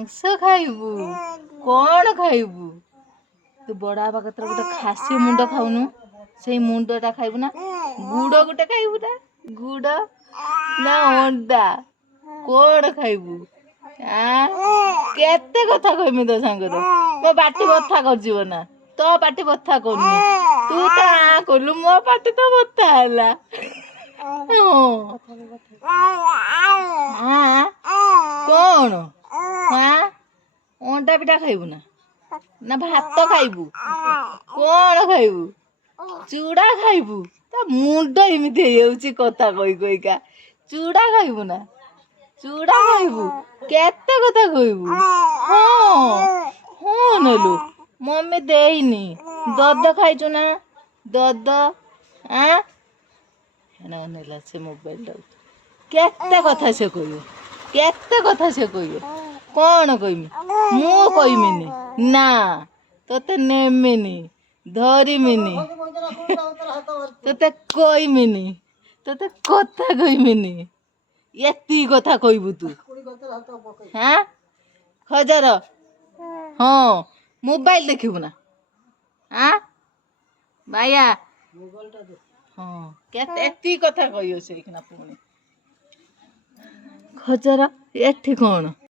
ମାଂସ ଖାଇବୁ? କ'ଣ ଖାଇବୁ? ତୁ ବଡ଼ ବାପା କତିରେ ଗୋଟେ ଖାସି ମୁଣ୍ଡ ଖାଉନୁ, ସେଇ ମୁଣ୍ଡଟା ଖାଇବୁ ନା? ଗୁଡ଼ ଗୋଟେ ଖାଇବୁ ନା? ଗୁଡ଼ ନା ଅଣ୍ଡା କ'ଣ ଖାଇବୁ? କେତେ କଥା କହିମି ତୋ ସାଙ୍ଗରେ? ମୋ ପାଟି ବଥା କରିଯିବ ନା? ତୋ ପାଟି ବଥା କରୁନି, ତୁ ତ କଲୁ, ମୋ ପାଟି ତ ବଥା ହେଲା। କ'ଣ ଅଣ୍ଡା ପିଠା ଖାଇବୁ ନା? ନା ଭାତ ଖାଇବୁ? କ'ଣ ଖାଇବୁ? ଚୁଡ଼ା ଖାଇବୁ? ତା ମୁଣ୍ଡ ଏମିତି ହେଇଯାଉଛି କଥା କହି କହିକା। ଚୁଡ଼ା ଖାଇବୁ ନା? ଚୁଡ଼ା ଖାଇବୁ? କେତେ କଥା କହିବୁ? ହଁ ନେଲୁ ମମି ଦେଇନି। ଦଦ ଖାଇଛୁ ନା? ଦଦ ନେଲା ସେ ମୋବାଇଲଟାକୁ। କେତେ କଥା ସେ କହିବ, କେତେ କଥା ସେ କହିବ। କ'ଣ କହିମି? ମୁଁ କହିମିନି ନା, ତୋତେ ନେମିନି, ଧରିମିନି, ତୋତେ କହିମିନି, ତୋତେ କଥା କହିମିନି। ଏତିକି କଥା କହିବୁ ତୁ? ଖଜର ହଁ ମୋବାଇଲ ଦେଖିବୁ ନା? ବାୟା ହଁ କେତେ ଏତିକି କଥା କହିବ ସେଇଖିନା। ପୁଣି ଖଜର ଏଠି କ'ଣ?